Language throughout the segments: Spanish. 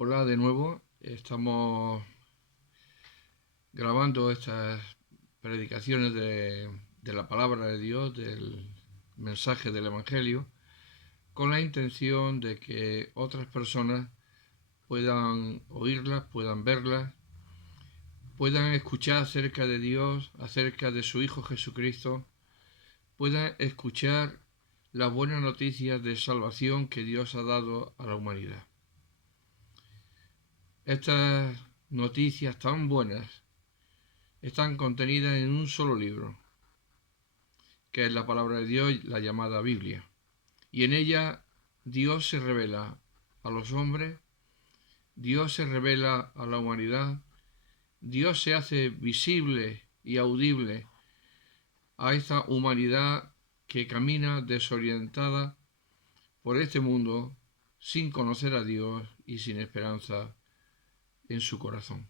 Hola de nuevo, estamos grabando estas predicaciones de la palabra de Dios, del mensaje del Evangelio, con la intención de que otras personas puedan oírlas, puedan verlas, puedan escuchar acerca de Dios, acerca de su Hijo Jesucristo, puedan escuchar las buenas noticias de salvación que Dios ha dado a la humanidad. Estas noticias tan buenas están contenidas en un solo libro, que es la palabra de Dios, la llamada Biblia. Y en ella Dios se revela a los hombres, Dios se revela a la humanidad, Dios se hace visible y audible a esta humanidad que camina desorientada por este mundo sin conocer a Dios y sin esperanza en su corazón.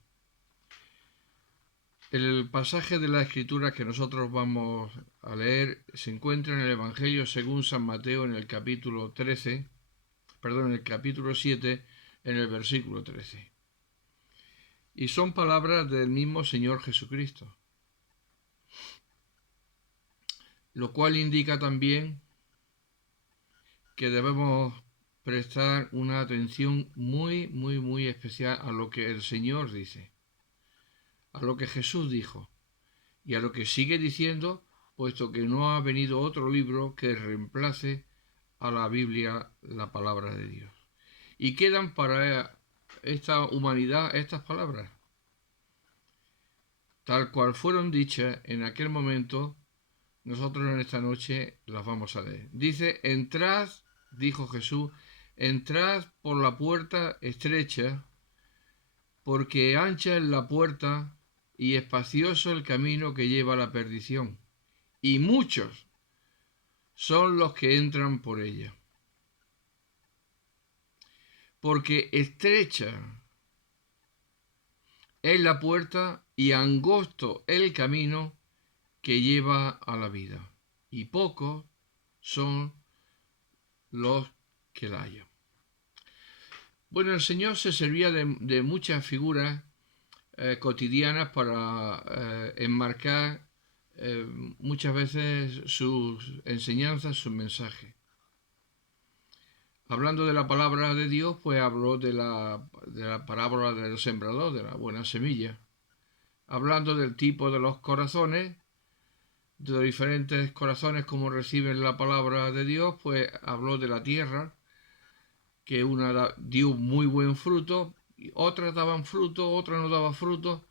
El pasaje de la Escritura que nosotros vamos a leer se encuentra en el Evangelio según San Mateo en el capítulo 7, en el versículo 13. Y son palabras del mismo Señor Jesucristo, lo cual indica también que debemos prestar una atención muy especial a lo que el Señor dice, a lo que Jesús dijo y a lo que sigue diciendo, puesto que no ha venido otro libro que reemplace a la Biblia, la palabra de Dios. Y quedan para esta humanidad estas palabras, tal cual fueron dichas en aquel momento. Nosotros en esta noche las vamos a leer. Dice: entrad, dijo Jesús, entrad por la puerta estrecha, porque ancha es la puerta y espacioso el camino que lleva a la perdición, y muchos son los que entran por ella. Porque estrecha es la puerta y angosto el camino que lleva a la vida, y pocos son los que la hallan. Bueno, el Señor se servía de muchas figuras cotidianas para enmarcar muchas veces sus enseñanzas, sus mensajes. Hablando de la palabra de Dios, pues habló de la parábola del sembrador, de la buena semilla. Hablando del tipo de los corazones, de los diferentes corazones como reciben la palabra de Dios, pues habló de la tierra, que una dio muy buen fruto, y otras daban fruto, otras no daban fruto.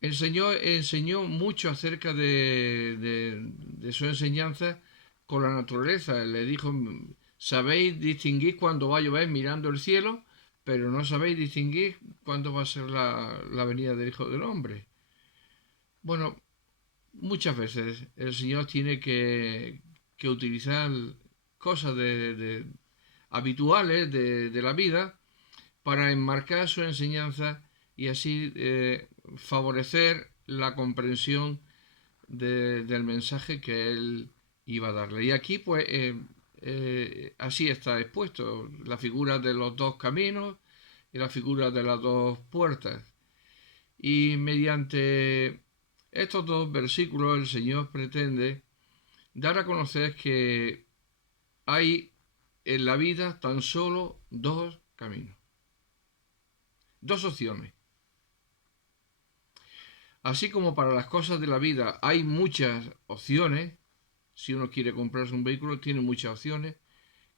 Enseñó mucho acerca de su enseñanza con la naturaleza. Le dijo: sabéis distinguir cuándo va a llover mirando el cielo, pero no sabéis distinguir cuándo va a ser la venida del Hijo del Hombre. Bueno, muchas veces el Señor tiene que utilizar cosas habituales de la vida para enmarcar su enseñanza y así favorecer la comprensión del mensaje que él iba a darle. Y aquí pues así está expuesto la figura de los dos caminos y la figura de las dos puertas. Y mediante estos dos versículos el Señor pretende dar a conocer que hay en la vida tan solo dos caminos, dos opciones. Así como para las cosas de la vida hay muchas opciones, si uno quiere comprarse un vehículo tiene muchas opciones,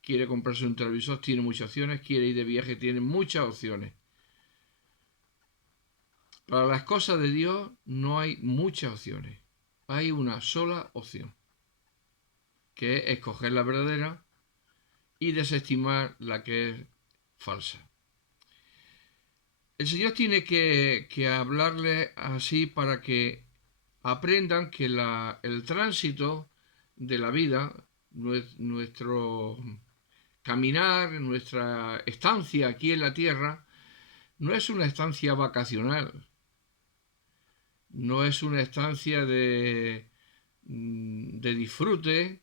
quiere comprarse un televisor tiene muchas opciones, quiere ir de viaje tiene muchas opciones. Para las cosas de Dios no hay muchas opciones, hay una sola opción, que es escoger la verdadera y desestimar la que es falsa. El Señor tiene que hablarle así para que aprendan que el tránsito de la vida, nuestro caminar, nuestra estancia aquí en la tierra, no es una estancia vacacional, no es una estancia de disfrute,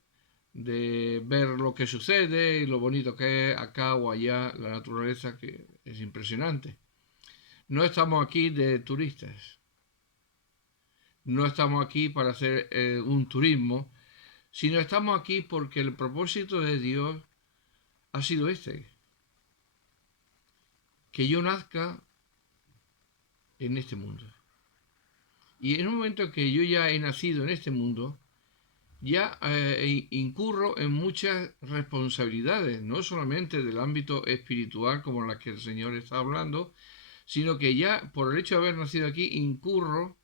de ver lo que sucede y lo bonito que es acá o allá la naturaleza, que es impresionante. No estamos aquí de turistas, no estamos aquí para hacer un turismo, sino estamos aquí porque el propósito de Dios ha sido este, que yo nazca en este mundo. Y en un momento que yo ya he nacido en este mundo, ya incurro en muchas responsabilidades, no solamente del ámbito espiritual como la que el Señor está hablando, sino que ya por el hecho de haber nacido aquí incurro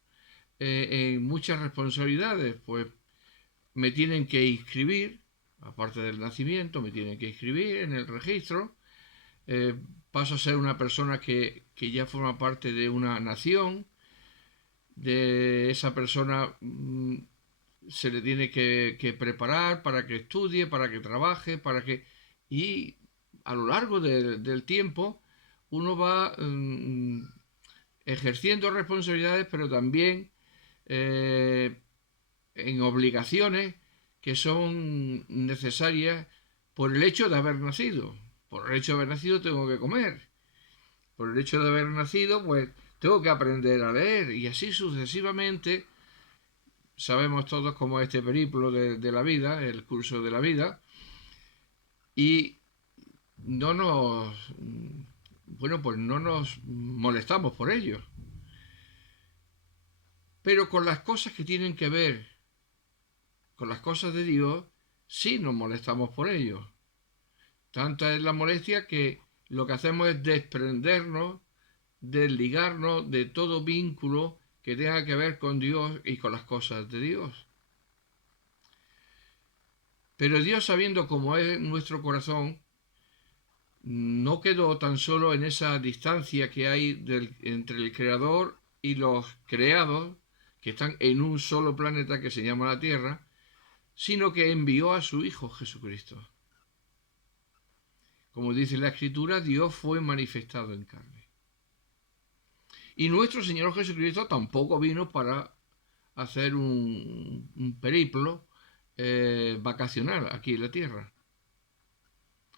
en muchas responsabilidades, pues me tienen que inscribir, aparte del nacimiento, me tienen que inscribir en el registro, eh, paso a ser una persona que ya forma parte de una nación, de esa persona se le tiene que preparar para que estudie, para que trabaje, para que... Y a lo largo del tiempo uno va ejerciendo responsabilidades, pero también eh, en obligaciones que son necesarias por el hecho de haber nacido. Por el hecho de haber nacido tengo que comer. Por el hecho de haber nacido, pues tengo que aprender a leer. Y así sucesivamente. Sabemos todos cómo es este periplo de la vida, el curso de la vida. Y no nos... Bueno, pues no nos molestamos por ello. Pero con las cosas que tienen que ver con las cosas de Dios, sí nos molestamos por ello. Tanta es la molestia que lo que hacemos es desprendernos, desligarnos de todo vínculo que tenga que ver con Dios y con las cosas de Dios. Pero Dios, sabiendo cómo es nuestro corazón, no quedó tan solo en esa distancia que hay entre el Creador y los creados, que están en un solo planeta que se llama la Tierra, sino que envió a su Hijo Jesucristo. Como dice la Escritura, Dios fue manifestado en carne. Y nuestro Señor Jesucristo tampoco vino para hacer un periplo vacacional aquí en la tierra,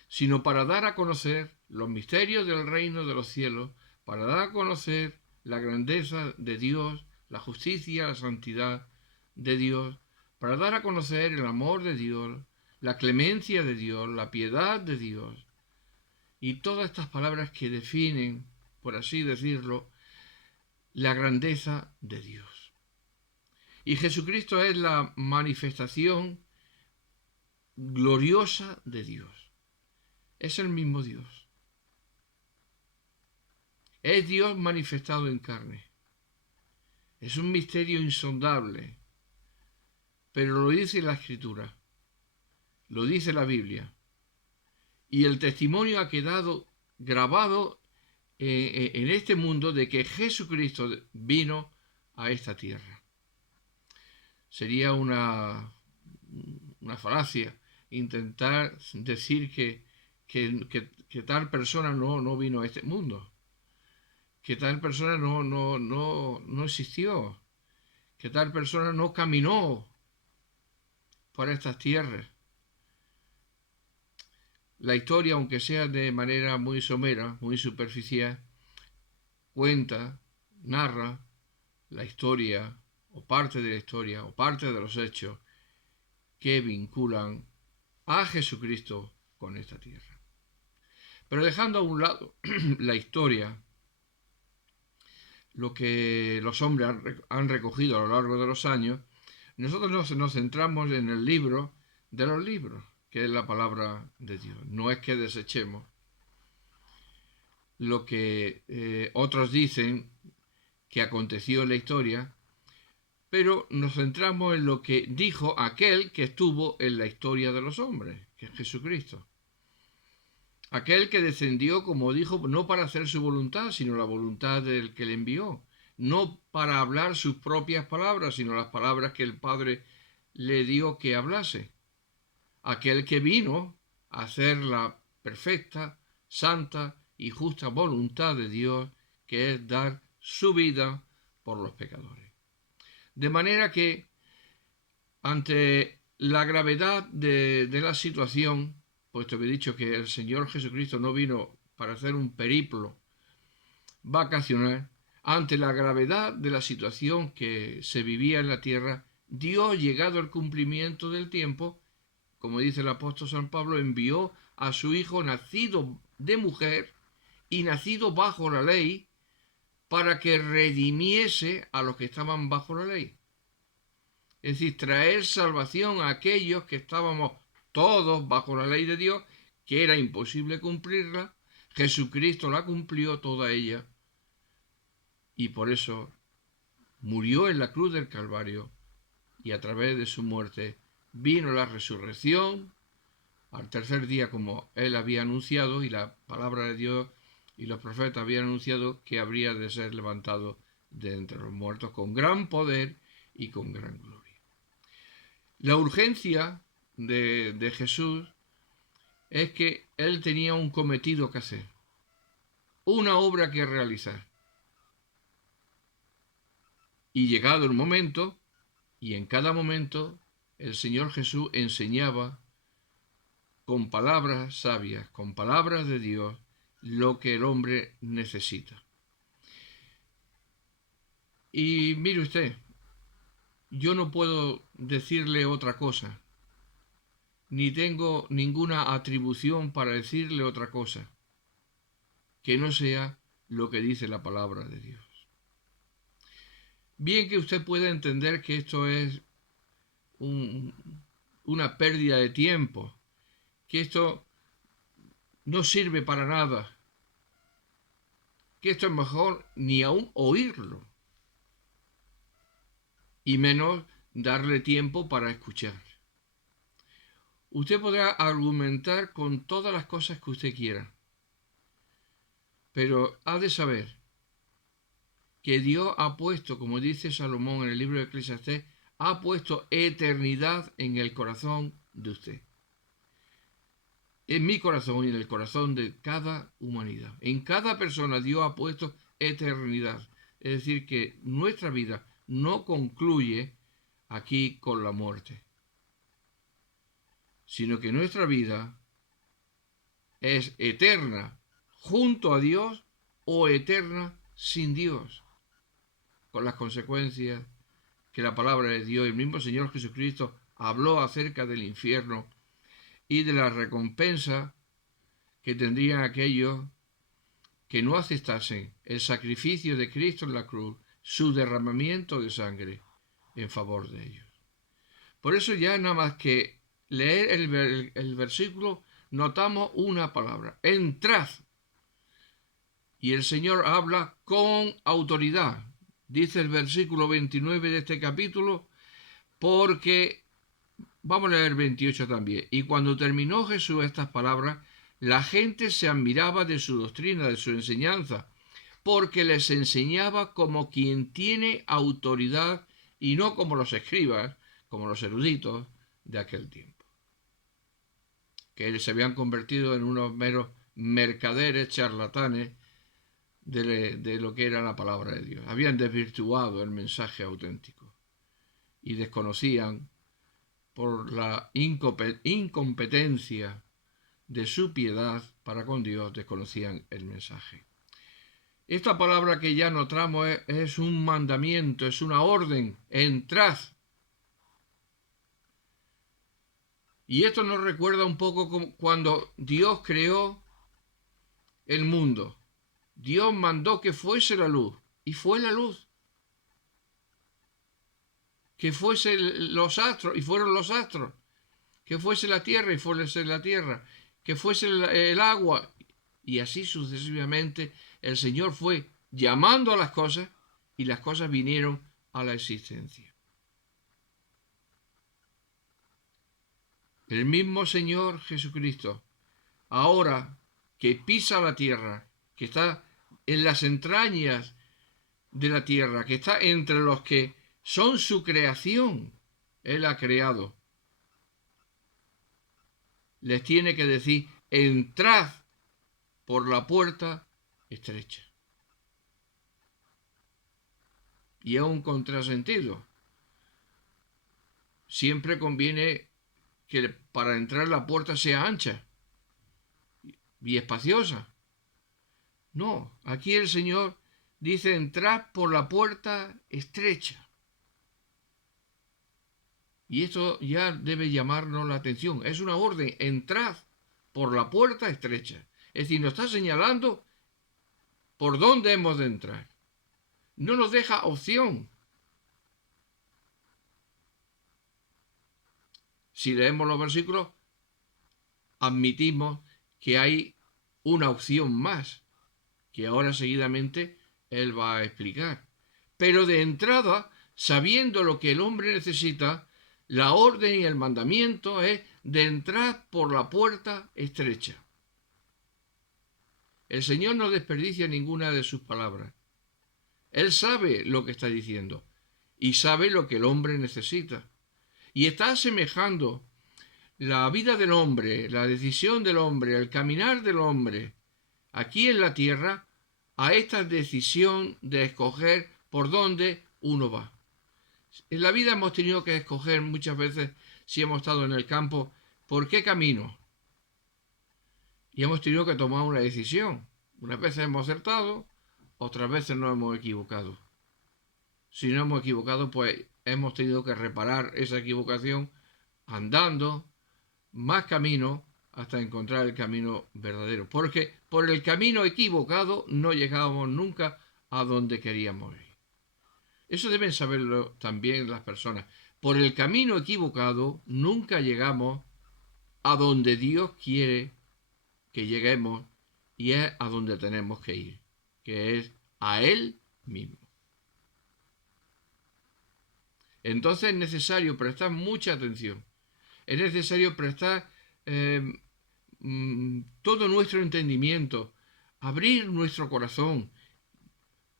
sino para dar a conocer los misterios del reino de los cielos, para dar a conocer la grandeza de Dios, la justicia, la santidad de Dios, para dar a conocer el amor de Dios, la clemencia de Dios, la piedad de Dios, y todas estas palabras que definen, por así decirlo, la grandeza de Dios. Y Jesucristo es la manifestación gloriosa de Dios. Es el mismo Dios. Es Dios manifestado en carne. Es un misterio insondable, pero lo dice la Escritura, lo dice la Biblia. Y el testimonio ha quedado grabado en este mundo de que Jesucristo vino a esta tierra. Sería una falacia intentar decir que tal persona no vino a este mundo, que tal persona no existió, que tal persona no caminó por estas tierras. La historia, aunque sea de manera muy somera, muy superficial, cuenta, narra la historia, o parte de la historia, o parte de los hechos que vinculan a Jesucristo con esta tierra. Pero dejando a un lado la historia, lo que los hombres han recogido a lo largo de los años, nosotros nos centramos en el libro de los libros, que es la palabra de Dios. No es que desechemos lo que otros dicen que aconteció en la historia, pero nos centramos en lo que dijo aquel que estuvo en la historia de los hombres, que es Jesucristo. Aquel que descendió, como dijo, no para hacer su voluntad, sino la voluntad del que le envió. No para hablar sus propias palabras, sino las palabras que el Padre le dio que hablase. Aquel que vino a hacer la perfecta, santa y justa voluntad de Dios, que es dar su vida por los pecadores. De manera que ante la gravedad de la situación, puesto que he dicho que el Señor Jesucristo no vino para hacer un periplo vacacional, ante la gravedad de la situación que se vivía en la tierra, Dios, llegado al cumplimiento del tiempo, como dice el apóstol San Pablo, envió a su Hijo nacido de mujer y nacido bajo la ley para que redimiese a los que estaban bajo la ley. Es decir, traer salvación a aquellos que estábamos todos bajo la ley de Dios, que era imposible cumplirla. Jesucristo la cumplió toda ella y por eso murió en la cruz del Calvario y a través de su muerte vino la resurrección al tercer día, como él había anunciado, y la palabra de Dios y los profetas habían anunciado que habría de ser levantado de entre los muertos con gran poder y con gran gloria. La urgencia de Jesús es que él tenía un cometido que hacer, una obra que realizar. Y llegado el momento, y en cada momento, el Señor Jesús enseñaba con palabras sabias, con palabras de Dios, lo que el hombre necesita. Y mire usted, yo no puedo decirle otra cosa, ni tengo ninguna atribución para decirle otra cosa, que no sea lo que dice la palabra de Dios. Bien que usted pueda entender que esto es una pérdida de tiempo, que esto no sirve para nada, que esto es mejor ni aún oírlo, y menos darle tiempo para escuchar. Usted podrá argumentar con todas las cosas que usted quiera, pero ha de saber que Dios ha puesto, como dice Salomón en el libro de Eclesiastés, ha puesto eternidad en el corazón de usted. En mi corazón y en el corazón de cada humanidad. En cada persona Dios ha puesto eternidad. Es decir, que nuestra vida no concluye aquí con la muerte, sino que nuestra vida es eterna junto a Dios o eterna sin Dios, con las consecuencias que la palabra de Dios, el mismo Señor Jesucristo, habló acerca del infierno y de la recompensa que tendrían aquellos que no aceptasen el sacrificio de Cristo en la cruz, su derramamiento de sangre en favor de ellos. Por eso ya nada más que leer el versículo notamos una palabra, entrad. Y el Señor habla con autoridad. Dice el versículo 29 de este capítulo, porque, vamos a leer 28 también, y cuando terminó Jesús estas palabras, la gente se admiraba de su doctrina, de su enseñanza, porque les enseñaba como quien tiene autoridad y no como los escribas, como los eruditos de aquel tiempo, que se habían convertido en unos meros mercaderes, charlatanes, de lo que era la palabra de Dios. Habían desvirtuado el mensaje auténtico y desconocían, por la incompetencia de su piedad para con Dios, desconocían el mensaje. Esta palabra que ya notamos es un mandamiento, es una orden, entrad. Y esto nos recuerda un poco como cuando Dios creó el mundo. Dios mandó que fuese la luz, y fue la luz. Que fuese los astros, y fueron los astros. Que fuese la tierra, y fuese la tierra. Que fuese el agua, y así sucesivamente el Señor fue llamando a las cosas, y las cosas vinieron a la existencia. El mismo Señor Jesucristo, ahora que pisa la tierra, que está en las entrañas de la tierra, que está entre los que son su creación, Él ha creado, les tiene que decir, entrad por la puerta estrecha. Y es un contrasentido. Siempre conviene que para entrar la puerta sea ancha y espaciosa. No, aquí el Señor dice: entrad por la puerta estrecha. Y esto ya debe llamarnos la atención. Es una orden: entrad por la puerta estrecha. Es decir, nos está señalando por dónde hemos de entrar. No nos deja opción. Si leemos los versículos, admitimos que hay una opción más, que ahora seguidamente él va a explicar. Pero de entrada, sabiendo lo que el hombre necesita, la orden y el mandamiento es de entrar por la puerta estrecha. El Señor no desperdicia ninguna de sus palabras. Él sabe lo que está diciendo y sabe lo que el hombre necesita. Y está asemejando la vida del hombre, la decisión del hombre, el caminar del hombre aquí en la tierra a esta decisión de escoger por dónde uno va. En la vida hemos tenido que escoger muchas veces, si hemos estado en el campo, por qué camino. Y hemos tenido que tomar una decisión. Unas veces hemos acertado, otras veces nos hemos equivocado. Si no hemos equivocado, pues hemos tenido que reparar esa equivocación andando más camino hasta encontrar el camino verdadero. Porque por el camino equivocado no llegábamos nunca a donde queríamos ir. Eso deben saberlo también las personas. Por el camino equivocado nunca llegamos a donde Dios quiere que lleguemos, y es a donde tenemos que ir, que es a Él mismo. Entonces es necesario prestar mucha atención. Es necesario prestar todo nuestro entendimiento, abrir nuestro corazón.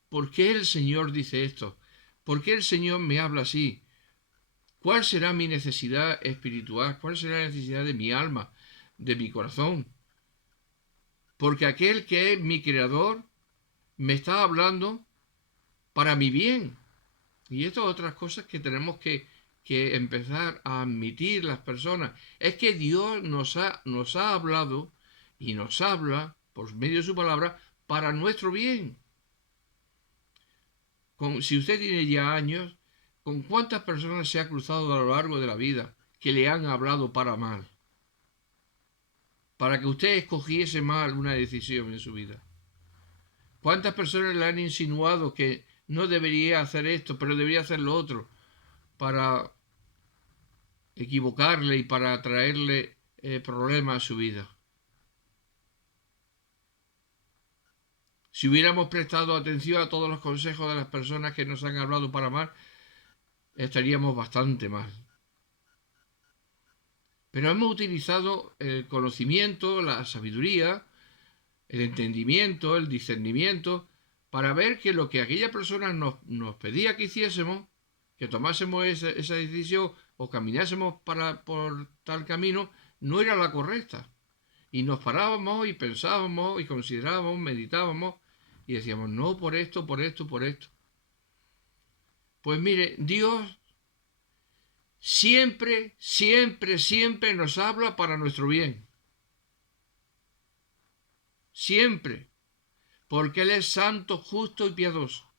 ¿Por qué el Señor dice esto? ¿Por qué el Señor me habla así? ¿Cuál será mi necesidad espiritual? ¿Cuál será la necesidad de mi alma, de mi corazón? Porque aquel que es mi creador me está hablando para mi bien. Y estas otras cosas que tenemos que empezar a admitir las personas. Es que Dios nos ha hablado y nos habla por medio de su palabra para nuestro bien. Si usted tiene ya años, ¿con cuántas personas se ha cruzado a lo largo de la vida que le han hablado para mal? Para que usted escogiese mal una decisión en su vida. ¿Cuántas personas le han insinuado que no debería hacer esto, pero debería hacer lo otro, para equivocarle y para traerle problemas a su vida? Si hubiéramos prestado atención a todos los consejos de las personas que nos han hablado para mal, estaríamos bastante mal. Pero hemos utilizado el conocimiento, la sabiduría, el entendimiento, el discernimiento, para ver que lo que aquella persona nos pedía que hiciésemos, que tomásemos esa decisión o caminásemos por tal camino, no era la correcta. Y nos parábamos y pensábamos y considerábamos, meditábamos y decíamos: no, por esto, por esto, por esto. Pues mire, Dios siempre, siempre, siempre nos habla para nuestro bien. Siempre. Porque Él es santo, justo y piadoso.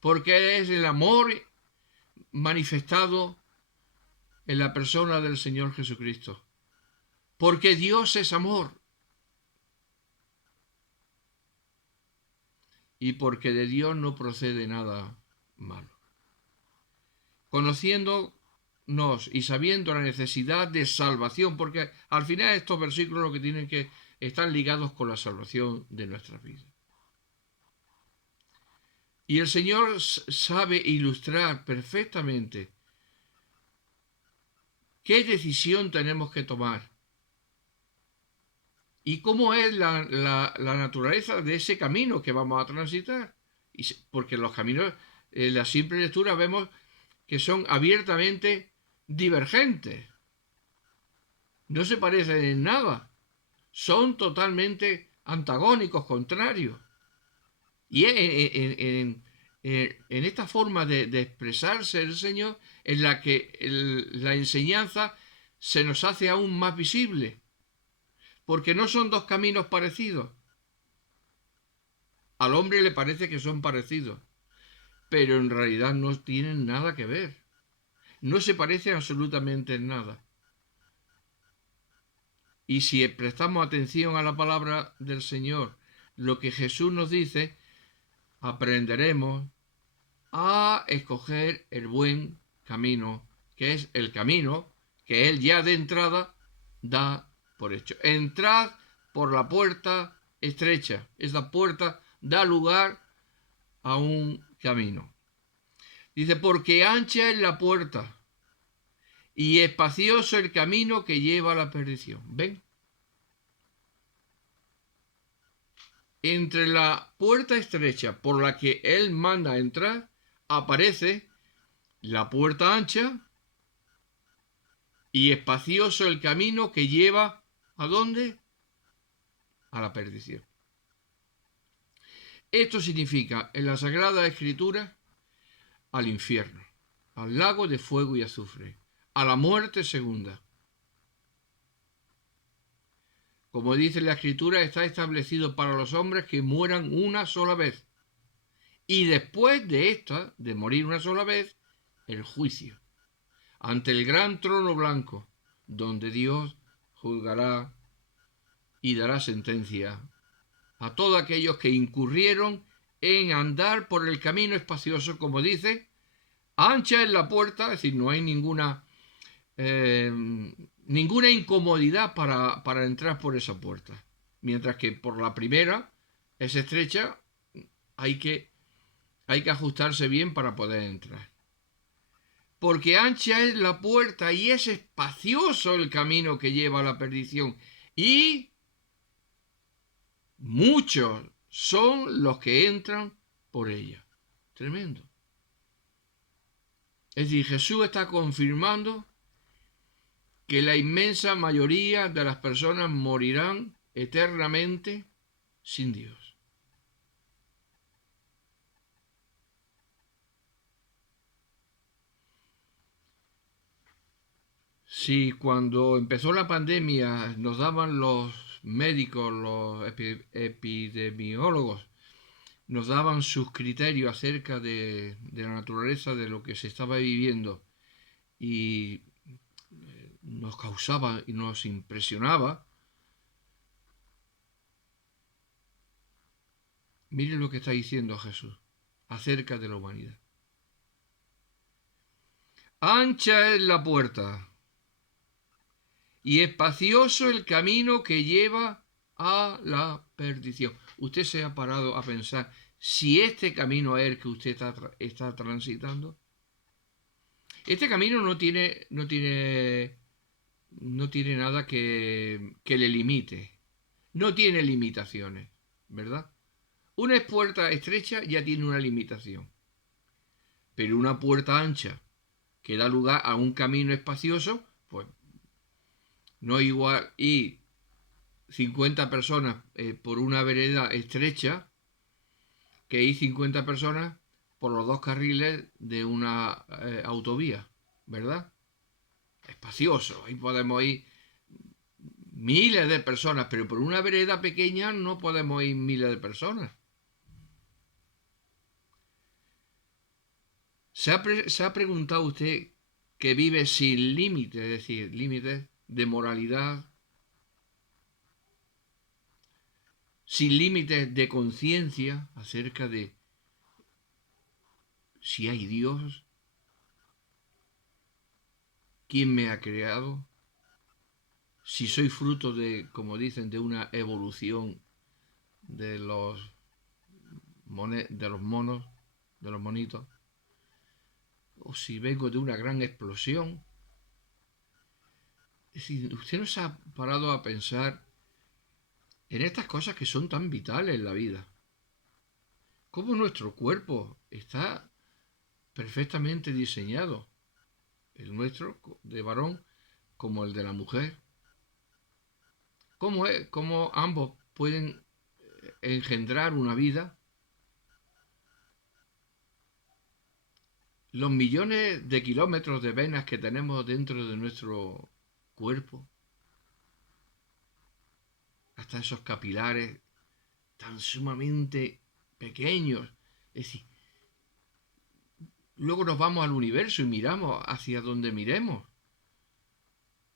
Porque Él es el amor manifestado en la persona del Señor Jesucristo. Porque Dios es amor. Y porque de Dios no procede nada malo. Conociéndonos y sabiendo la necesidad de salvación, porque al final estos versículos lo que tienen que están ligados con la salvación de nuestras vidas. Y el Señor sabe ilustrar perfectamente qué decisión tenemos que tomar y cómo es la naturaleza de ese camino que vamos a transitar. Porque los caminos, en la simple lectura vemos que son abiertamente divergentes. No se parecen en nada. Son totalmente antagónicos, contrarios. Y en esta forma de expresarse el Señor, en la que la enseñanza se nos hace aún más visible, porque no son dos caminos parecidos. Al hombre le parece que son parecidos, pero en realidad no tienen nada que ver. No se parecen absolutamente en nada. Y si prestamos atención a la palabra del Señor, lo que Jesús nos dice, aprenderemos a escoger el buen camino, que es el camino que Él ya de entrada da por hecho. Entrad por la puerta estrecha. Esa puerta da lugar a un camino. Dice, porque ancha es la puerta y espacioso el camino que lleva a la perdición. ¿Ven? Entre la puerta estrecha por la que Él manda entrar, aparece la puerta ancha y espacioso el camino que lleva ¿a dónde? A la perdición. Esto significa en la Sagrada Escritura al infierno, al lago de fuego y azufre, a la muerte segunda. Como dice la Escritura, está establecido para los hombres que mueran una sola vez. Y después de esta, de morir una sola vez, el juicio, ante el gran trono blanco, donde Dios juzgará y dará sentencia a todos aquellos que incurrieron en andar por el camino espacioso, como dice, ancha es la puerta, es decir, no hay ninguna incomodidad para entrar por esa puerta, mientras que por la primera es estrecha, hay que ajustarse bien para poder entrar. Porque ancha es la puerta y es espacioso el camino que lleva a la perdición, y muchos son los que entran por ella. Tremendo. Es decir, Jesús está confirmando que la inmensa mayoría de las personas morirán eternamente sin Dios. Si cuando empezó la pandemia nos daban los médicos, los epidemiólogos, nos daban sus criterios acerca de la naturaleza de lo que se estaba viviendo y nos causaba y nos impresionaba, miren lo que está diciendo Jesús acerca de la humanidad. Ancha es la puerta y espacioso el camino que lleva a la perdición. Usted se ha parado a pensar si este camino es el que usted está transitando. Este camino no tiene nada que le limite. No tiene limitaciones, ¿verdad? Una puerta estrecha ya tiene una limitación. Pero una puerta ancha que da lugar a un camino espacioso, pues no igual, y 50 personas por una vereda estrecha que ir 50 personas por los dos carriles de una autovía, ¿verdad? Espacioso, ahí podemos ir miles de personas, pero por una vereda pequeña no podemos ir miles de personas. ¿Se ha preguntado usted que vive sin límites, es decir, límites de moralidad, sin límites de conciencia acerca de si hay Dios, quién me ha creado, si soy fruto de, como dicen, de una evolución de los monos, de los monitos, o si vengo de una gran explosión? Es decir, usted no se ha parado a pensar en estas cosas que son tan vitales en la vida. Cómo nuestro cuerpo está perfectamente diseñado, el nuestro de varón como el de la mujer. Cómo ambos pueden engendrar una vida. Los millones de kilómetros de venas que tenemos dentro de nuestro cuerpo, hasta esos capilares tan sumamente pequeños. Es decir, luego nos vamos al universo y miramos hacia donde miremos.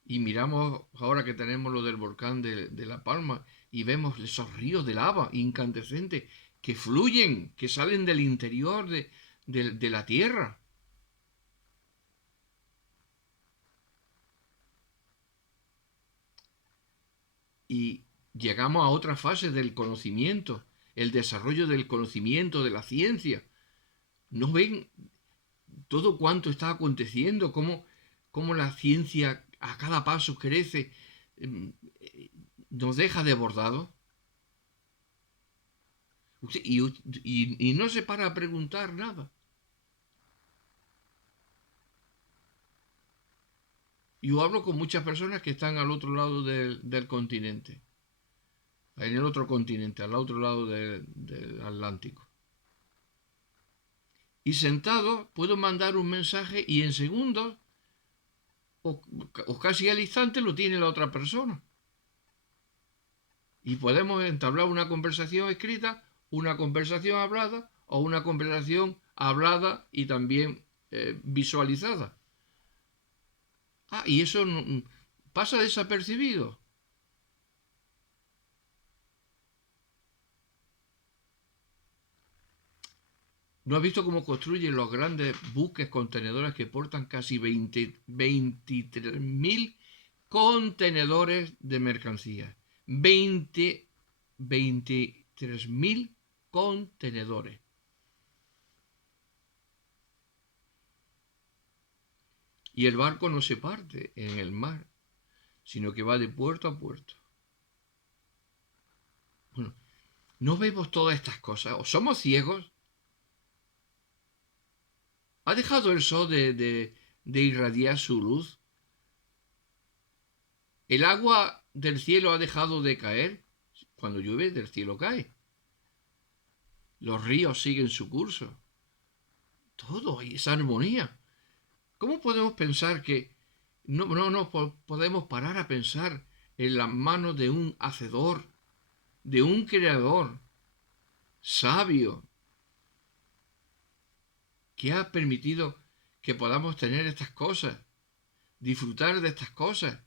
Y miramos ahora que tenemos lo del volcán de La Palma y vemos esos ríos de lava incandescentes que fluyen, que salen del interior de la Tierra. Y llegamos a otra fase del conocimiento, el desarrollo del conocimiento, de la ciencia. ¿No ven todo cuanto está aconteciendo? ¿Cómo la ciencia a cada paso crece? ¿Nos deja desbordados? Y no se para a preguntar nada. Yo hablo con muchas personas que están al otro lado del continente, en el otro continente, al otro lado del Atlántico. Y sentado puedo mandar un mensaje y en segundos o casi al instante lo tiene la otra persona. Y podemos entablar una conversación escrita, una conversación hablada o una conversación hablada y también visualizada. Y eso pasa desapercibido. ¿No has visto cómo construyen los grandes buques contenedores que portan casi 23.000 contenedores de mercancía? 23.000 contenedores. Y el barco no se parte en el mar, sino que va de puerto a puerto. Bueno, ¿no vemos todas estas cosas? ¿O somos ciegos? ¿Ha dejado el sol de irradiar su luz? ¿El agua del cielo ha dejado de caer? Cuando llueve, del cielo cae. Los ríos siguen su curso. Todo hay esa armonía. ¿Cómo podemos pensar que no podemos parar a pensar en las manos de un hacedor, de un creador sabio, que ha permitido que podamos tener estas cosas, disfrutar de estas cosas?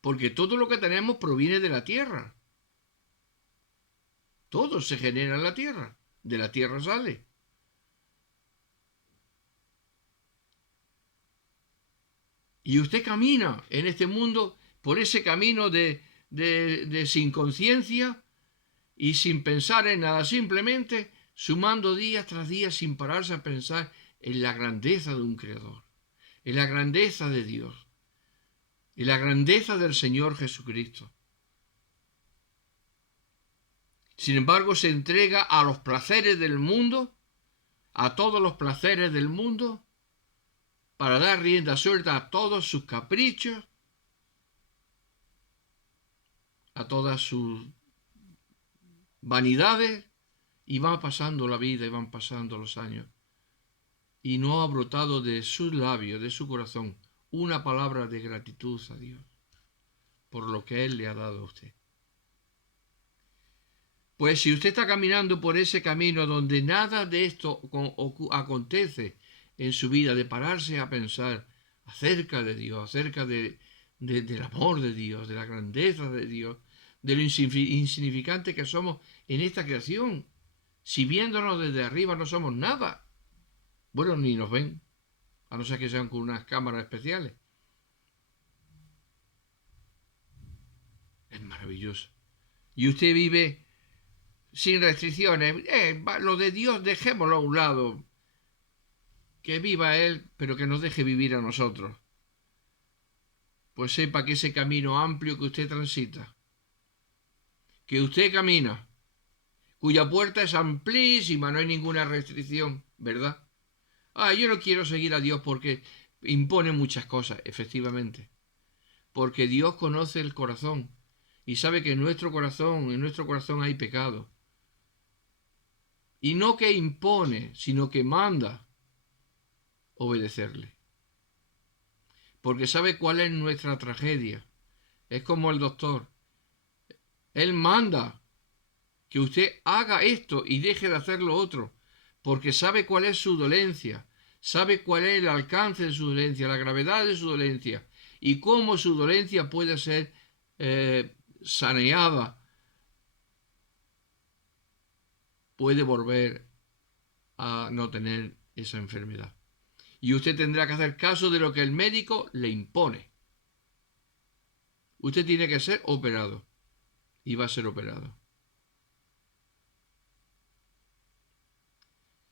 Porque todo lo que tenemos proviene de la tierra. Todo se genera en la tierra. De la tierra sale. Y usted camina en este mundo por ese camino de sin conciencia y sin pensar en nada, simplemente sumando día tras día sin pararse a pensar en la grandeza de un creador, en la grandeza de Dios, en la grandeza del Señor Jesucristo. Sin embargo, se entrega a los placeres del mundo, a todos los placeres del mundo, para dar rienda suelta a todos sus caprichos, a todas sus vanidades, y va pasando la vida y van pasando los años. Y no ha brotado de sus labios, de su corazón, una palabra de gratitud a Dios por lo que Él le ha dado a usted. Pues si usted está caminando por ese camino donde nada de esto acontece en su vida, de pararse a pensar acerca de Dios, acerca del amor de Dios, de la grandeza de Dios, de lo insignificante que somos en esta creación, si viéndonos desde arriba no somos nada, bueno, ni nos ven, a no ser que sean con unas cámaras especiales. Es maravilloso. Y usted vive sin restricciones. Lo de Dios dejémoslo a un lado. Que viva Él, pero que nos deje vivir a nosotros. Pues sepa que ese camino amplio que usted transita, que usted camina, cuya puerta es amplísima, no hay ninguna restricción, ¿verdad? Yo no quiero seguir a Dios porque impone muchas cosas, efectivamente. Porque Dios conoce el corazón y sabe que en nuestro corazón hay pecado. Y no que impone, sino que manda obedecerle. porque sabe cuál es nuestra tragedia. Es como el doctor. Él manda que usted haga esto y deje de hacer lo otro, porque sabe cuál es su dolencia, sabe cuál es el alcance de su dolencia, la gravedad de su dolencia y cómo su dolencia puede ser saneada, puede volver a no tener esa enfermedad. Y usted tendrá que hacer caso de lo que el médico le impone. Usted tiene que ser operado y va a ser operado.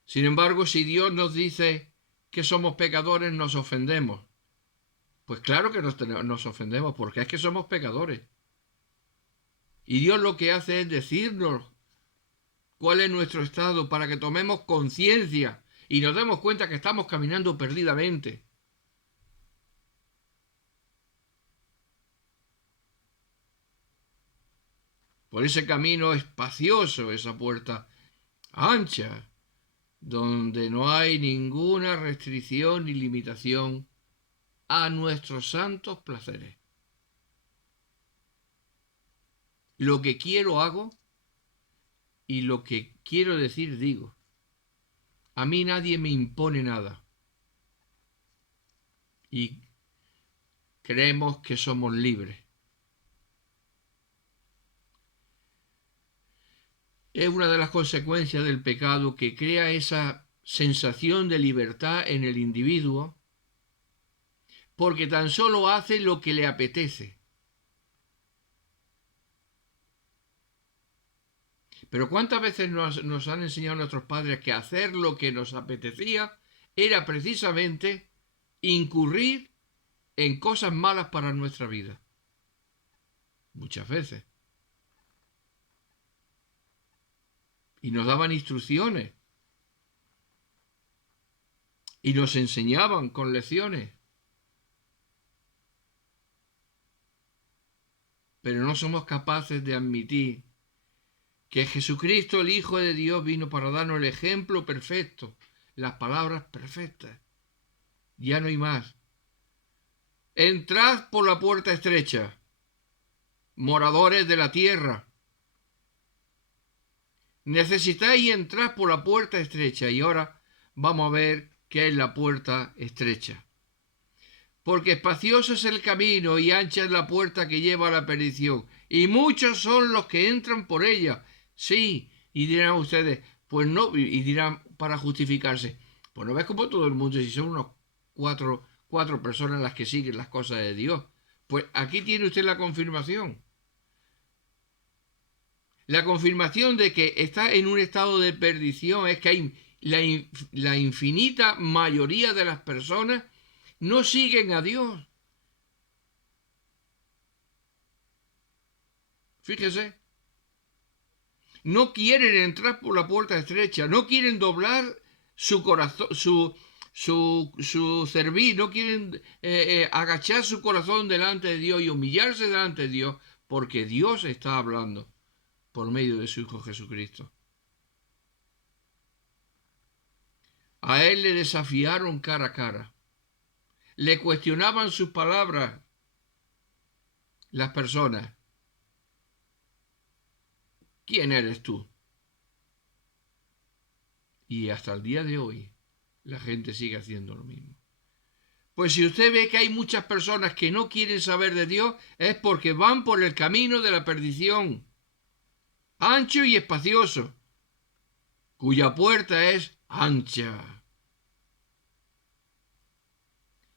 Sin embargo, si Dios nos dice que somos pecadores, nos ofendemos. Pues claro que nos ofendemos, porque es que somos pecadores. Y Dios lo que hace es decirnos cuál es nuestro estado para que tomemos conciencia y nos demos cuenta que estamos caminando perdidamente. Por ese camino espacioso, esa puerta ancha, donde no hay ninguna restricción ni limitación a nuestros santos placeres. Lo que quiero hago y lo que quiero decir digo. A mí nadie me impone nada. Y creemos que somos libres. Es una de las consecuencias del pecado que crea esa sensación de libertad en el individuo, porque tan solo hace lo que le apetece. Pero ¿cuántas veces nos han enseñado nuestros padres que hacer lo que nos apetecía era precisamente incurrir en cosas malas para nuestra vida? Muchas veces. Y nos daban instrucciones. Y nos enseñaban con lecciones. Pero no somos capaces de admitir que Jesucristo, el Hijo de Dios, vino para darnos el ejemplo perfecto, las palabras perfectas. Ya no hay más. Entrad por la puerta estrecha, moradores de la tierra. Necesitáis entrar por la puerta estrecha. Y ahora vamos a ver qué es la puerta estrecha. Porque espacioso es el camino y ancha es la puerta que lleva a la perdición, y muchos son los que entran por ella. Sí, y dirán ustedes, pues no, y dirán para justificarse, pues no ves como todo el mundo, si son unos cuatro personas las que siguen las cosas de Dios. Pues aquí tiene usted la confirmación. La confirmación de que está en un estado de perdición es que hay la infinita mayoría de las personas no siguen a Dios. Fíjese. No quieren entrar por la puerta estrecha, no quieren doblar su corazón, su cerviz, no quieren agachar su corazón delante de Dios y humillarse delante de Dios, porque Dios está hablando por medio de su Hijo Jesucristo. A él le desafiaron cara a cara, le cuestionaban sus palabras las personas. ¿Quién eres tú? Y hasta el día de hoy la gente sigue haciendo lo mismo. Pues si usted ve que hay muchas personas que no quieren saber de Dios, es porque van por el camino de la perdición, ancho y espacioso, cuya puerta es ancha.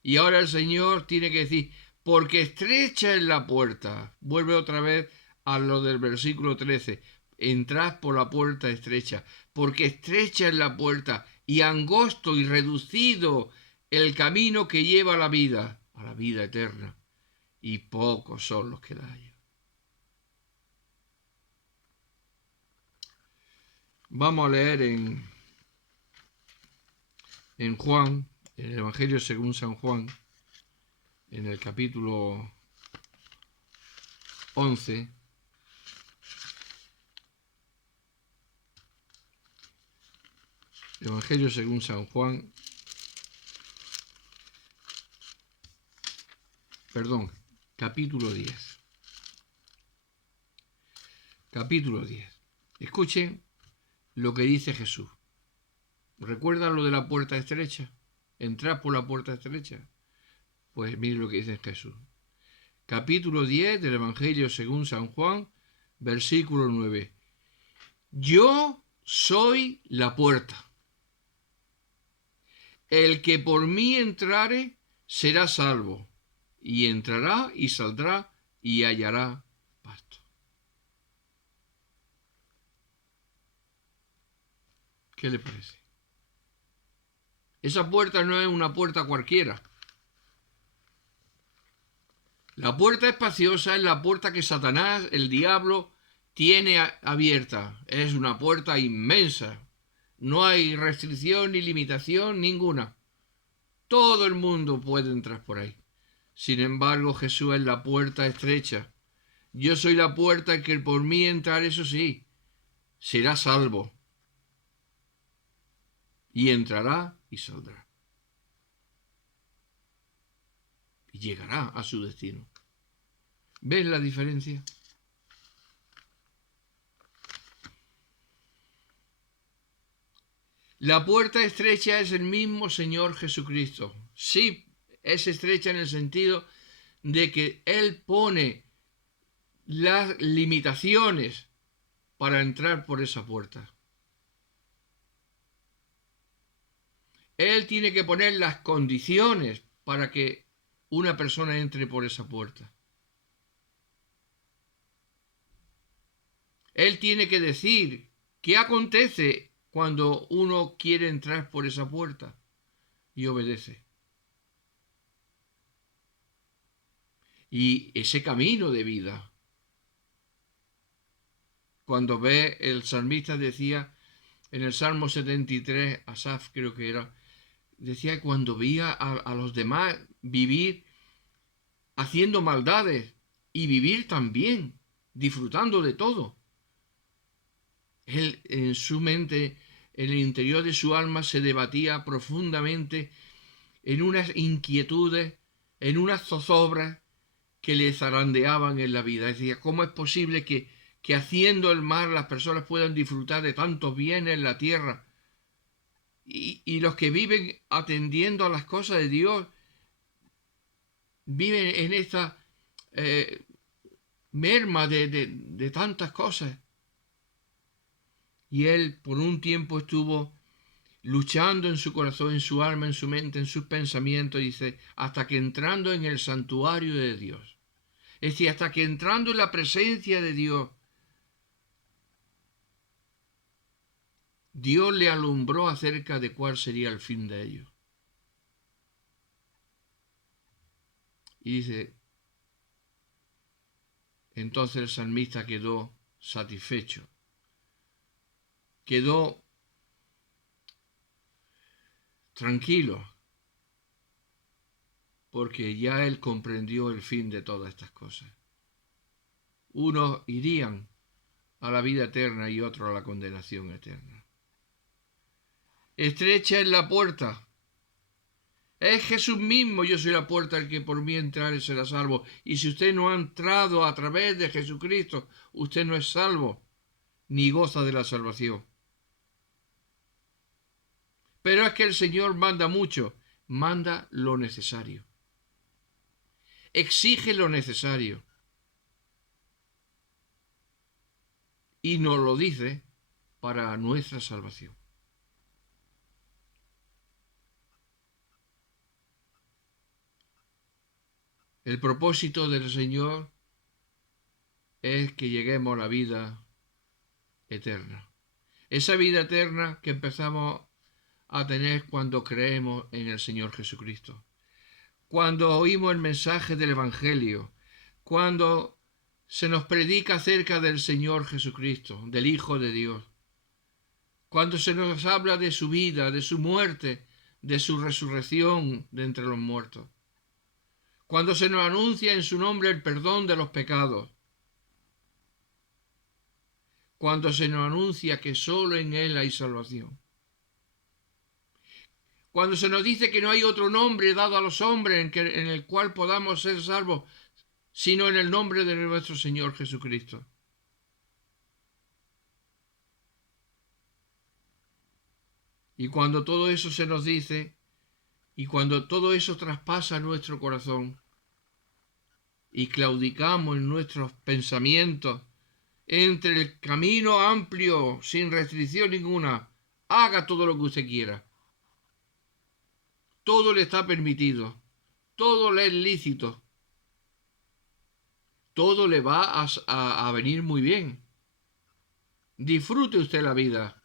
Y ahora el Señor tiene que decir, porque estrecha es la puerta. Vuelve otra vez a lo del versículo 13. Entrad por la puerta estrecha, porque estrecha es la puerta y angosto y reducido el camino que lleva a la vida eterna, y pocos son los que la hallan. Vamos a leer en Juan, en el Evangelio según San Juan, en el capítulo 11, Evangelio según San Juan, capítulo 10. Capítulo 10. Escuchen lo que dice Jesús. ¿Recuerdan lo de la puerta estrecha? ¿Entrar por la puerta estrecha? Pues miren lo que dice Jesús. Capítulo 10 del Evangelio según San Juan, versículo 9. Yo soy la puerta. El que por mí entrare será salvo, y entrará y saldrá y hallará pasto. ¿Qué le parece? Esa puerta no es una puerta cualquiera. La puerta espaciosa es la puerta que Satanás, el diablo, tiene abierta. Es una puerta inmensa. No hay restricción ni limitación ninguna. Todo el mundo puede entrar por ahí. Sin embargo, Jesús es la puerta estrecha. Yo soy la puerta que por mí entrar, eso sí, será salvo. Y entrará y saldrá. Y llegará a su destino. ¿Ves la diferencia? La puerta estrecha es el mismo Señor Jesucristo. Sí, es estrecha en el sentido de que Él pone las limitaciones para entrar por esa puerta. Él tiene que poner las condiciones para que una persona entre por esa puerta. Él tiene que decir qué acontece cuando uno quiere entrar por esa puerta y obedece. Y ese camino de vida. Cuando ve, el salmista decía en el Salmo 73, Asaf creo que era, decía que cuando veía a los demás vivir haciendo maldades y vivir también, disfrutando de todo, él en su mente, en el interior de su alma, se debatía profundamente en unas inquietudes, en unas zozobras que le zarandeaban en la vida. Decía, ¿cómo es posible que haciendo el mal las personas puedan disfrutar de tantos bienes en la tierra? Y los que viven atendiendo a las cosas de Dios viven en esta merma de tantas cosas. Y él por un tiempo estuvo luchando en su corazón, en su alma, en su mente, en sus pensamientos, dice, hasta que entrando en el santuario de Dios. Es decir, hasta que entrando en la presencia de Dios, Dios le alumbró acerca de cuál sería el fin de ellos. Y dice, entonces el salmista quedó satisfecho, quedó tranquilo, porque ya él comprendió el fin de todas estas cosas. Unos irían a la vida eterna y otros a la condenación eterna. Estrecha es la puerta. Es Jesús mismo, yo soy la puerta, el que por mí entrare será salvo. Y si usted no ha entrado a través de Jesucristo, usted no es salvo, ni goza de la salvación. Pero es que el Señor manda mucho, manda lo necesario. Exige lo necesario. Y nos lo dice para nuestra salvación. El propósito del Señor es que lleguemos a la vida eterna. Esa vida eterna que empezamos a tener cuando creemos en el Señor Jesucristo. Cuando oímos el mensaje del Evangelio. Cuando se nos predica acerca del Señor Jesucristo, del Hijo de Dios. Cuando se nos habla de su vida, de su muerte, de su resurrección de entre los muertos. Cuando se nos anuncia en su nombre el perdón de los pecados. Cuando se nos anuncia que solo en Él hay salvación. Cuando se nos dice que no hay otro nombre dado a los hombres en el cual podamos ser salvos, sino en el nombre de nuestro Señor Jesucristo. Y cuando todo eso se nos dice, y cuando todo eso traspasa nuestro corazón, y claudicamos en nuestros pensamientos, entre el camino amplio, sin restricción ninguna, haga todo lo que usted quiera. Todo le está permitido, todo le es lícito, todo le va a venir muy bien. Disfrute usted la vida.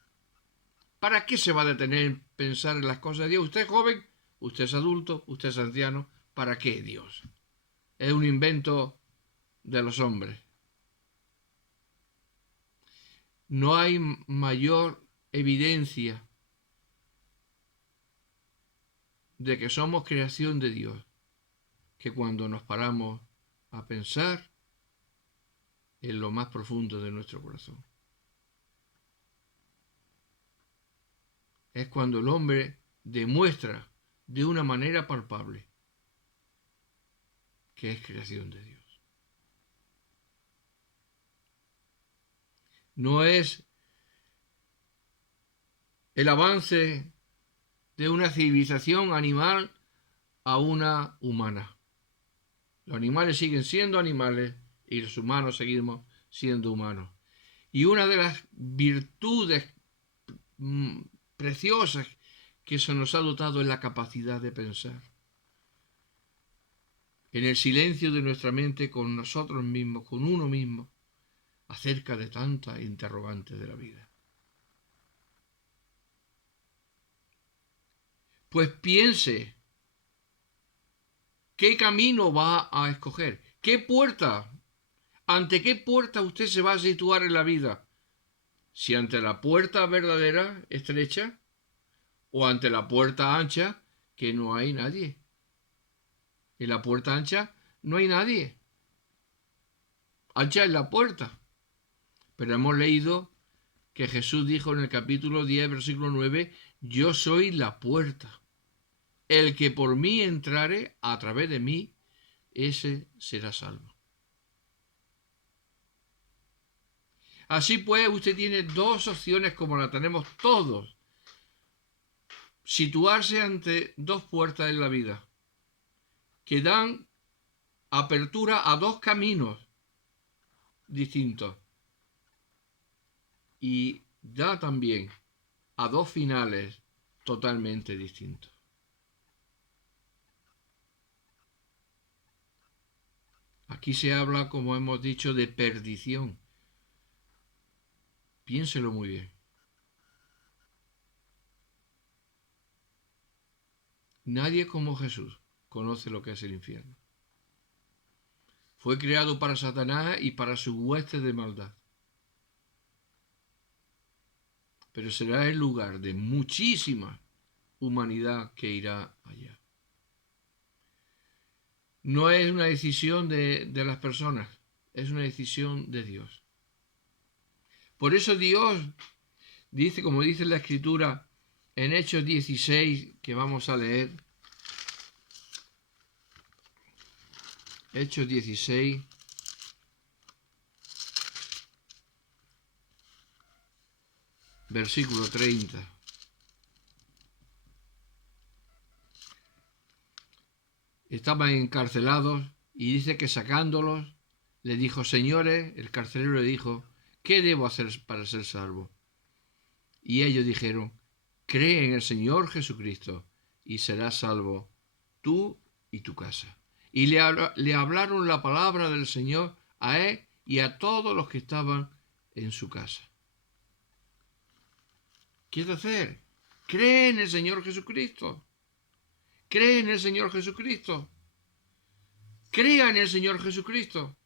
¿Para qué se va a detener en pensar en las cosas de Dios? Usted es joven, usted es adulto, usted es anciano. ¿Para qué Dios? Es un invento de los hombres. No hay mayor evidencia de que somos creación de Dios que cuando nos paramos a pensar en lo más profundo de nuestro corazón. Es cuando el hombre demuestra de una manera palpable que es creación de Dios. No es el avance de una civilización animal a una humana. Los animales siguen siendo animales y los humanos seguimos siendo humanos. Y una de las virtudes preciosas que se nos ha dotado es la capacidad de pensar. En el silencio de nuestra mente con nosotros mismos, con uno mismo, acerca de tantas interrogantes de la vida. Pues piense, ¿qué camino va a escoger? ¿Qué puerta? ¿Ante qué puerta usted se va a situar en la vida? ¿Si ante la puerta verdadera, estrecha, o ante la puerta ancha, que no hay nadie? En la puerta ancha no hay nadie. Ancha es la puerta. Pero hemos leído que Jesús dijo en el capítulo 10, versículo 9, yo soy la puerta. El que por mí entrare a través de mí, ese será salvo. Así pues, usted tiene dos opciones como la tenemos todos. Situarse ante dos puertas en la vida que dan apertura a dos caminos distintos y da también a dos finales totalmente distintos. Aquí se habla, como hemos dicho, de perdición. Piénselo muy bien. Nadie como Jesús conoce lo que es el infierno. Fue creado para Satanás y para su hueste de maldad. Pero será el lugar de muchísima humanidad que irá allá. No es una decisión de las personas, es una decisión de Dios. Por eso Dios dice, como dice la Escritura, en Hechos 16, que vamos a leer, Hechos 16, versículo 30. Estaban encarcelados y dice que sacándolos, le dijo, señores, el carcelero le dijo, ¿qué debo hacer para ser salvo? Y ellos dijeron, cree en el Señor Jesucristo y serás salvo tú y tu casa. Y le hablaron la palabra del Señor a él y a todos los que estaban en su casa. ¿Qué hacer? Cree en el Señor Jesucristo. Cree en el Señor Jesucristo. Crea en el Señor Jesucristo.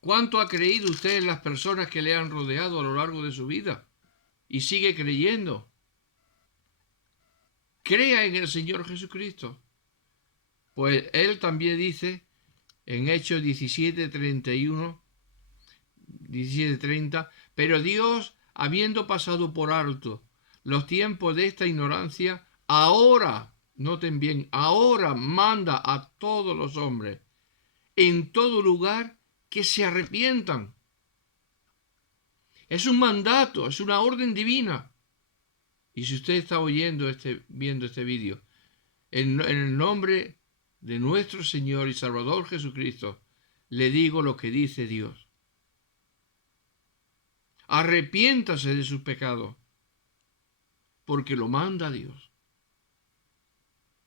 ¿Cuánto ha creído usted en las personas que le han rodeado a lo largo de su vida? Y sigue creyendo. Crea en el Señor Jesucristo. Pues Él también dice en Hechos 17:31, 17:30, pero Dios, habiendo pasado por alto los tiempos de esta ignorancia, ahora, noten bien, ahora manda a todos los hombres, en todo lugar, que se arrepientan. Es un mandato, es una orden divina. Y si usted está viendo este vídeo, en el nombre de nuestro Señor y Salvador Jesucristo, le digo lo que dice Dios. Arrepiéntase de sus pecados, porque lo manda Dios.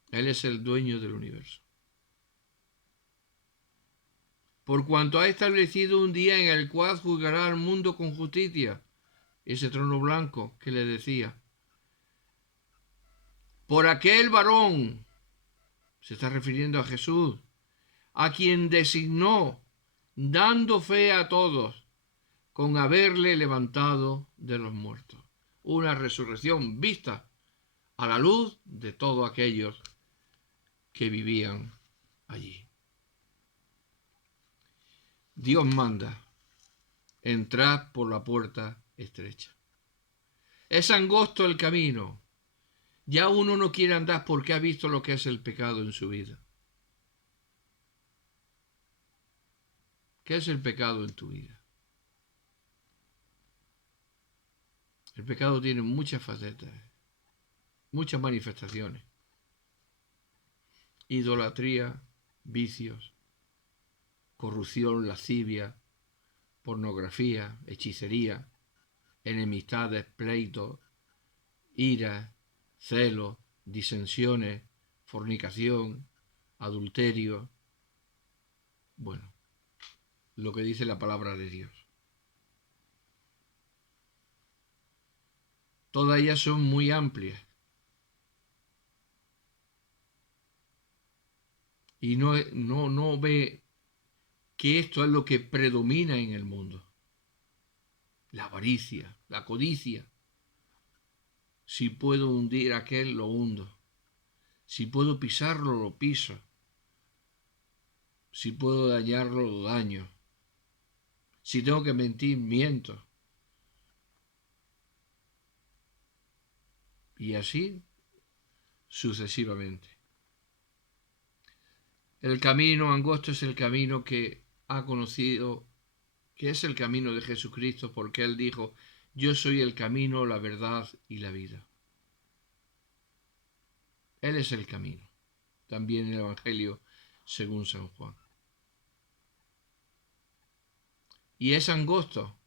Él es el dueño del universo. Por cuanto ha establecido un día en el cual juzgará al mundo con justicia, ese trono blanco que le decía, por aquel varón, se está refiriendo a Jesús, a quien designó, dando fe a todos, con haberle levantado de los muertos. Una resurrección vista a la luz de todos aquellos que vivían allí. Dios manda, entrad por la puerta estrecha. Es angosto el camino. Ya uno no quiere andar porque ha visto lo que es el pecado en su vida. ¿Qué es el pecado en tu vida? El pecado tiene muchas facetas, muchas manifestaciones. Idolatría, vicios, corrupción, lascivia, pornografía, hechicería, enemistades, pleitos, ira, celos, disensiones, fornicación, adulterio. Bueno, lo que dice la palabra de Dios. Todas ellas son muy amplias. Y no ve que esto es lo que predomina en el mundo. La avaricia, la codicia. Si puedo hundir a aquel, lo hundo. Si puedo pisarlo, lo piso. Si puedo dañarlo, lo daño. Si tengo que mentir, miento. Y así sucesivamente. El camino angosto es el camino que ha conocido, que es el camino de Jesucristo, porque Él dijo, yo soy el camino, la verdad y la vida. Él es el camino. También el Evangelio según San Juan. Y es angosto,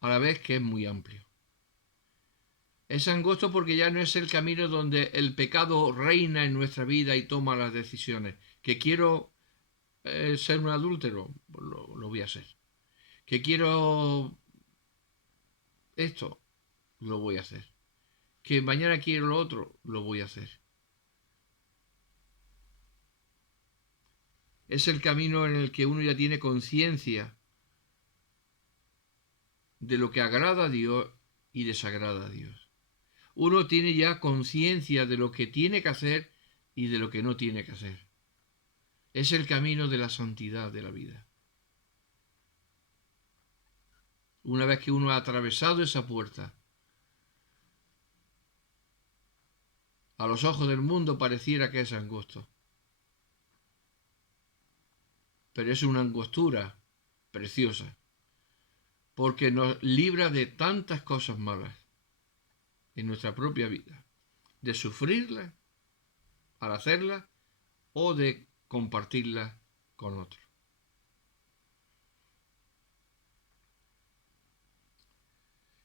a la vez que es muy amplio. Es angosto porque ya no es el camino donde el pecado reina en nuestra vida y toma las decisiones. Que quiero ser un adúltero, lo voy a ser. Que quiero esto, lo voy a hacer. Que mañana quiero lo otro, lo voy a hacer. Es el camino en el que uno ya tiene conciencia de lo que agrada a Dios y desagrada a Dios. Uno tiene ya conciencia de lo que tiene que hacer y de lo que no tiene que hacer. Es el camino de la santidad de la vida. Una vez que uno ha atravesado esa puerta, a los ojos del mundo pareciera que es angosto. Pero es una angostura preciosa, porque nos libra de tantas cosas malas en nuestra propia vida, de sufrirlas al hacerlas o de compartirlas con otros.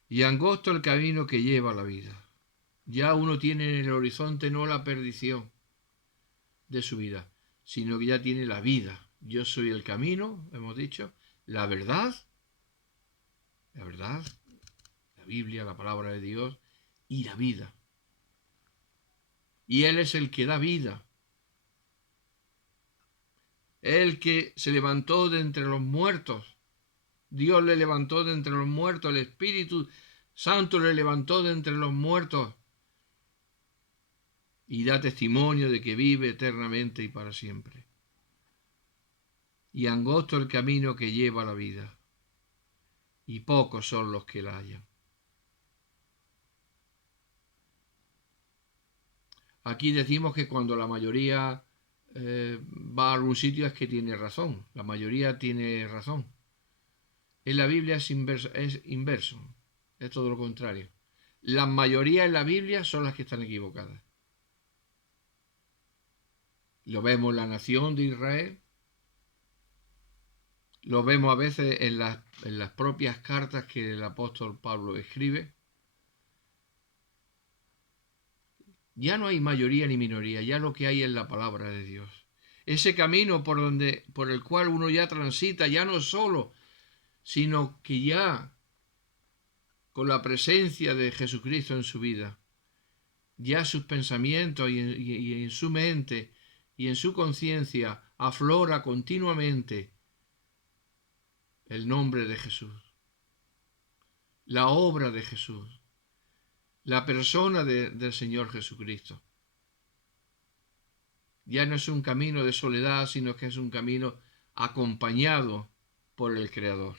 Y angosto el camino que lleva a la vida. Ya uno tiene en el horizonte no la perdición de su vida, sino que ya tiene la vida. Yo soy el camino, hemos dicho, la verdad, la Biblia, la palabra de Dios, y la vida. Y Él es el que da vida. El que se levantó de entre los muertos. Dios le levantó de entre los muertos, el Espíritu Santo le levantó de entre los muertos y da testimonio de que vive eternamente y para siempre. Y angosto el camino que lleva a la vida, y pocos son los que la hallan. Aquí decimos que cuando la mayoría va a algún sitio es que tiene razón. La mayoría tiene razón. En la Biblia es inverso. Es todo lo contrario. La mayoría en la Biblia son las que están equivocadas. Lo vemos en la nación de Israel. Lo vemos a veces en las propias cartas que el apóstol Pablo escribe. Ya no hay mayoría ni minoría, ya lo que hay es la palabra de Dios. Ese camino por el cual uno ya transita, ya no solo, sino que ya con la presencia de Jesucristo en su vida, ya sus pensamientos y en su mente y en su conciencia aflora continuamente el nombre de Jesús, la obra de Jesús, la persona del Señor Jesucristo. Ya no es un camino de soledad, sino que es un camino acompañado por el Creador,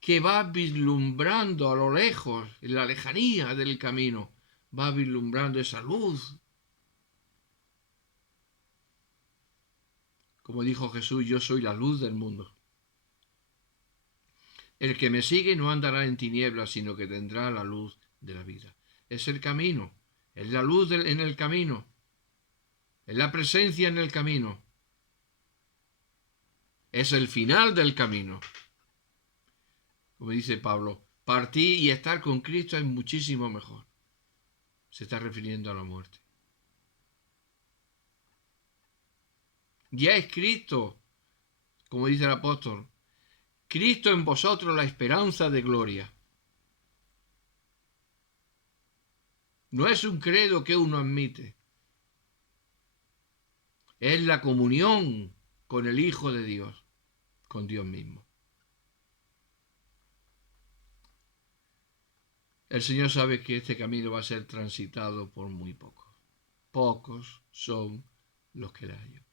que va vislumbrando a lo lejos, en la lejanía del camino, va vislumbrando esa luz. Como dijo Jesús, yo soy la luz del mundo. El que me sigue no andará en tinieblas, sino que tendrá la luz de la vida. Es el camino, es la luz en el camino, es la presencia en el camino, es el final del camino. Como dice Pablo, partir y estar con Cristo es muchísimo mejor. Se está refiriendo a la muerte. Ya es Cristo, como dice el apóstol, Cristo en vosotros la esperanza de gloria. No es un credo que uno admite. Es la comunión con el Hijo de Dios, con Dios mismo. El Señor sabe que este camino va a ser transitado por muy pocos. Pocos son los que le hallan.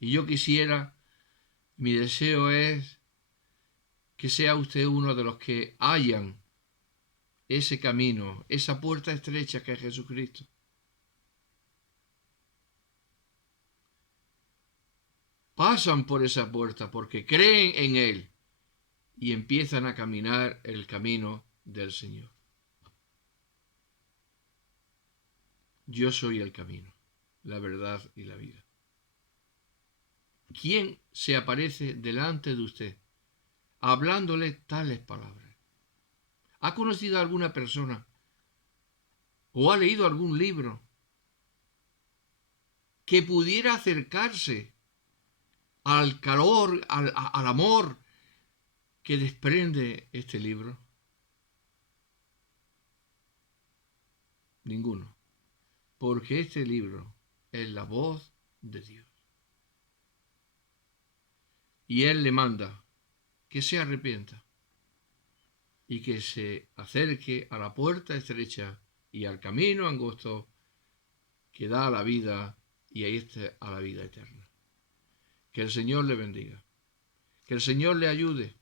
Y yo quisiera, mi deseo es que sea usted uno de los que hallan ese camino, esa puerta estrecha que es Jesucristo. Pasan por esa puerta porque creen en Él y empiezan a caminar el camino del Señor. Yo soy el camino, la verdad y la vida. ¿Quién se aparece delante de usted hablándole tales palabras? ¿Ha conocido a alguna persona o ha leído algún libro que pudiera acercarse al calor, al amor que desprende este libro? Ninguno. Porque este libro es la voz de Dios. Y Él le manda que se arrepienta y que se acerque a la puerta estrecha y al camino angosto que da a la vida y a a la vida eterna. Que el Señor le bendiga. Que el Señor le ayude.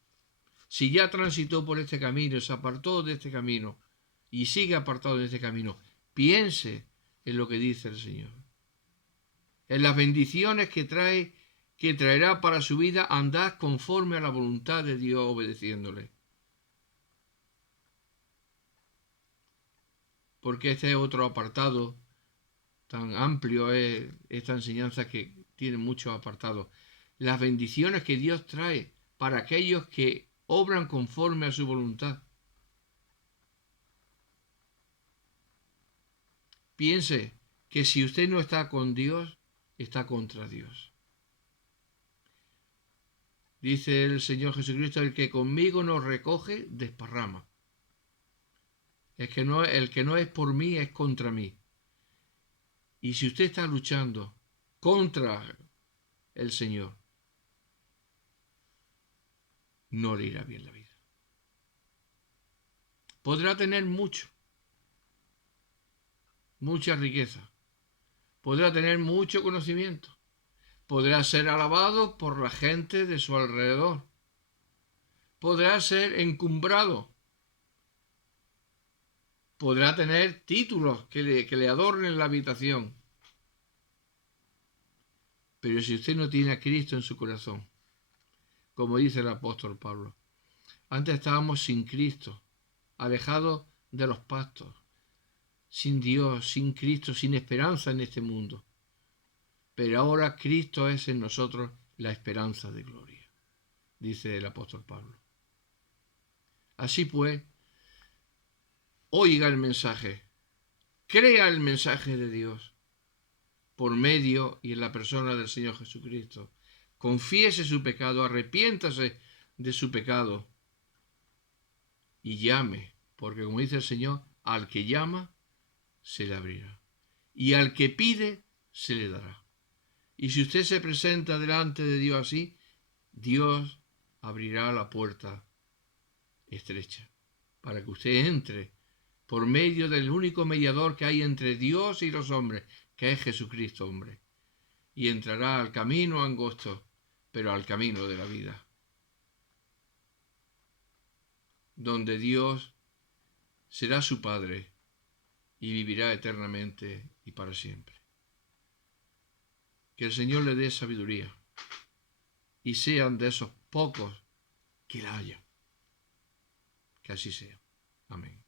Si ya transitó por este camino, se apartó de este camino y sigue apartado de este camino, piense en lo que dice el Señor, en las bendiciones que traerá para su vida andar conforme a la voluntad de Dios, obedeciéndole. Porque este es otro apartado tan amplio, es esta enseñanza que tiene muchos apartados. Las bendiciones que Dios trae para aquellos que obran conforme a su voluntad. Piense que si usted no está con Dios, está contra Dios. Dice el Señor Jesucristo, el que conmigo no recoge, desparrama. El que no es por mí, es contra mí. Y si usted está luchando contra el Señor, no le irá bien la vida. Podrá tener mucha riqueza. Podrá tener mucho conocimiento. Podrá ser alabado por la gente de su alrededor. Podrá ser encumbrado. podrá tener títulos que le adornen la habitación. Pero si usted no tiene a Cristo en su corazón, como dice el apóstol Pablo, antes estábamos sin Cristo, alejados de los pactos, sin Dios, sin Cristo, sin esperanza en este mundo. Pero ahora Cristo es en nosotros la esperanza de gloria, dice el apóstol Pablo. Así pues, oiga el mensaje, crea el mensaje de Dios por medio y en la persona del Señor Jesucristo. Confiese su pecado, arrepiéntase de su pecado y llame, porque como dice el Señor, al que llama se le abrirá y al que pide se le dará. Y si usted se presenta delante de Dios así, Dios abrirá la puerta estrecha para que usted entre por medio del único mediador que hay entre Dios y los hombres, que es Jesucristo hombre, y entrará al camino angosto, pero al camino de la vida, donde Dios será su Padre y vivirá eternamente y para siempre. Que el Señor le dé sabiduría y sean de esos pocos que la hayan. Que así sea. Amén.